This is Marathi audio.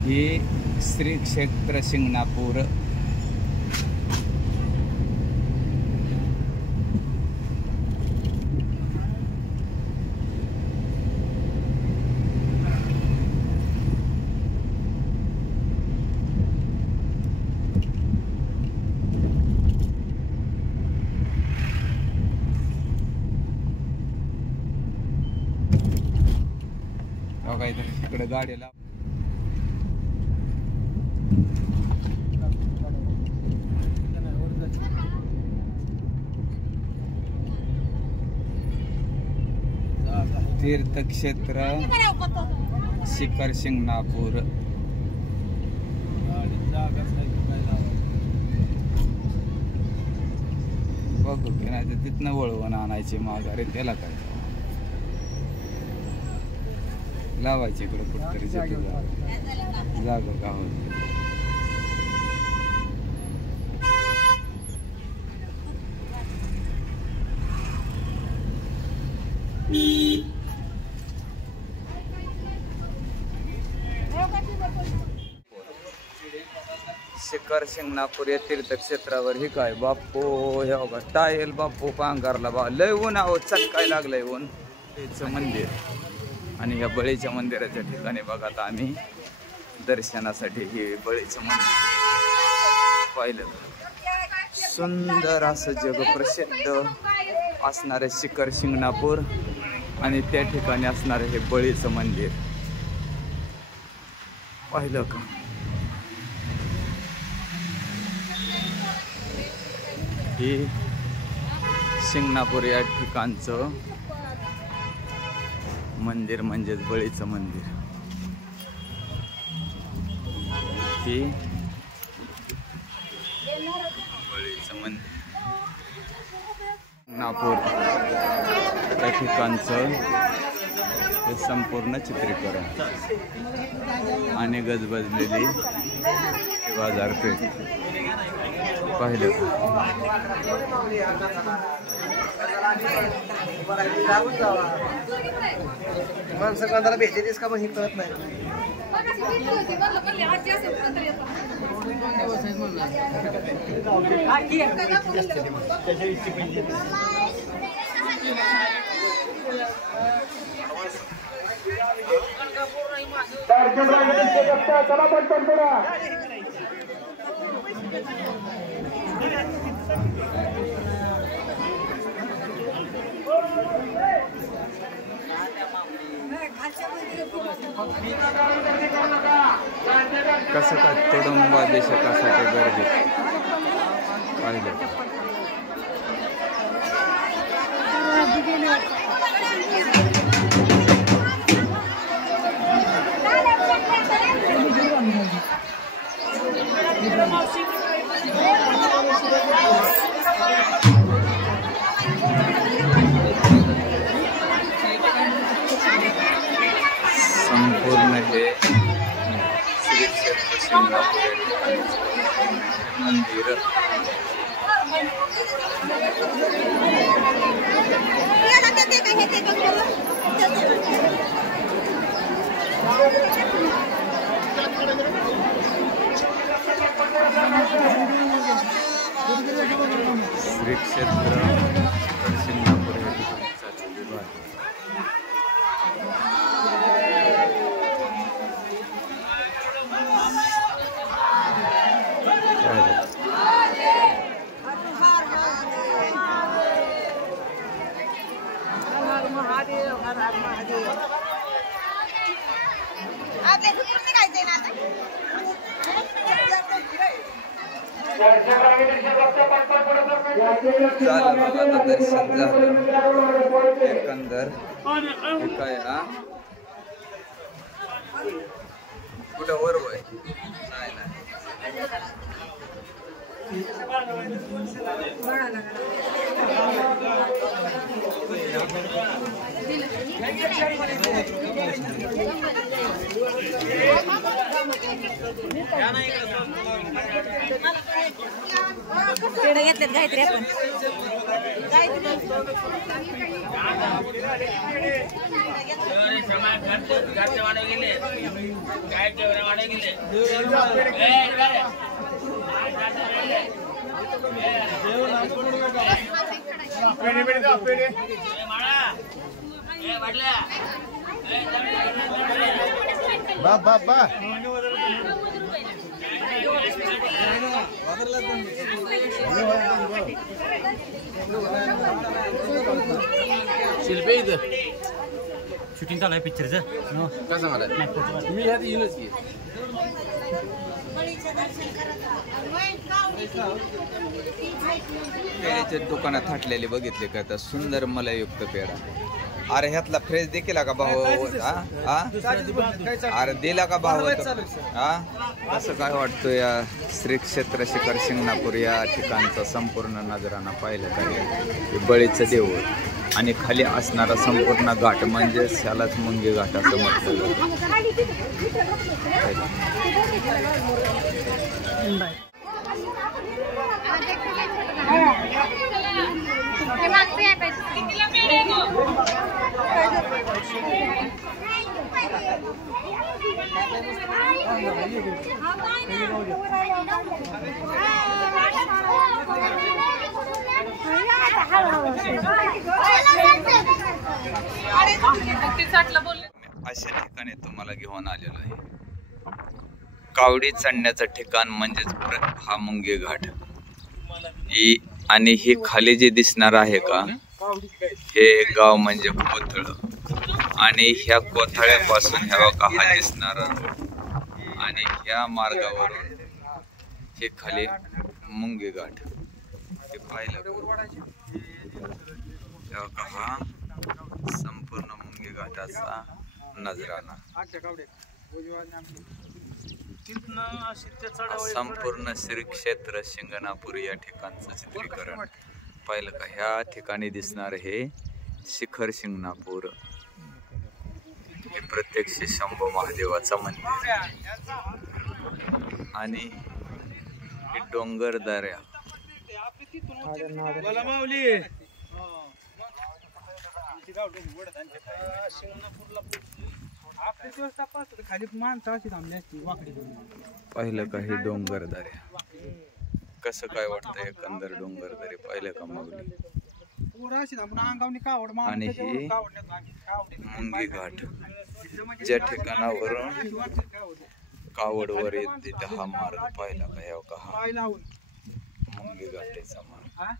ही श्री क्षेत्र शिंगणापूर इकडे गाडीला तीर्थक्षेत्र शिखर शिंगणापूर बघू की नाही तर तिथनं वळवून आणायची माघारी त्याला काय लावायची इकडे कुठतरी जागा का होत शिखर शिंगणापूर या तीर्थक्षेत्रावर ही काय बाप्पो हे बघा टायल बाप्पो पांघरला बा लय ऊन आहो चटकाय लागलंय ऊन त्याचं मंदिर आणि या बळीच्या मंदिराच्या ठिकाणी बघा आता आम्ही दर्शनासाठी हे बळीचं मंदिर पाहिलं सुंदर असं जगप्रसिद्ध असणारे शिखर शिंगणापूर आणि त्या ठिकाणी असणारे हे बळीचं मंदिर पाहिलं का हे शिंगणापूर या ठिकाणचं मंदिर म्हणजेच बळीचं मंदिर हे बळीचं मंदिर नागपूर त्या ठिकाणचं हे संपूर्ण चित्रीकरण आणि गजबजलेली बाजारपेठ पाहिलं माणसं कांदाला भेटतेच का मग हे कळत नाही कसं काय तुडुंबा देशकासाठी गर्दी पाहिलं संपूर्ण हे श्री क्षेत्र शिंगणापूर मंदिर श्री क्षेत्र शिंगणापूर हे दर्शन झालं एकंदर काय हा कुठं वर वय नाही पेढे घेतलेत गायत्री आपण शूटिंग चालू आहे पिक्चरचं कसं मला मी ह्यात येईनच की पेढ्याच्या दुकानात थाटलेले बघितले का आता सुंदर मलयुक्त पेढा. अरे ह्यातला फ्रेश देखील का भाऊ? अरे दिला का भाऊ? हा असं काय वाटतं या श्री क्षेत्र शिखर शिंगणापूर या ठिकाणचा संपूर्ण नजराना पाहिलं तर बळीचं देऊळ आणि खाली असणारा संपूर्ण घाट म्हणजे त्यालाच मुंगी घाट असं म्हटलं अशा ठिकाणी तुम्हाला घेऊन आलेलो आहे. कावडी चढण्याचं ठिकाण म्हणजेच हा मुंगे घाट. आणि हे खाली जे दिसणार आहे का हे गाव म्हणजे कोथळ आणि ह्या कोथळ्यापासून ह्या का हा दिसणार आणि ह्या मार्गावरून हे खाली मुंगे घाट हे पाहिलं का हा संपूर्ण मुंगे घाटाचा नजराना संपूर्ण श्री क्षेत्र शिंगणापूर या ठिकाणचं चित्रीकरण पाहिलं का. ह्या ठिकाणी दिसणार हे शिखर शिंगणापूर हे प्रत्यक्ष शंभू महादेवाचं मंदिर आणि हे डोंगर दऱ्या पाहिलं का हे डोंगर दऱ्या कसं काय वाटतं एकंदर डोंगर दरे पाहिलं का माऊली. आणि हे मुंगी घाट ज्या ठिकाणावरून कावडवर येत तिथे हा मार्ग पाहिला का ह्या का हा मुंगी घाटेचा मार्ग.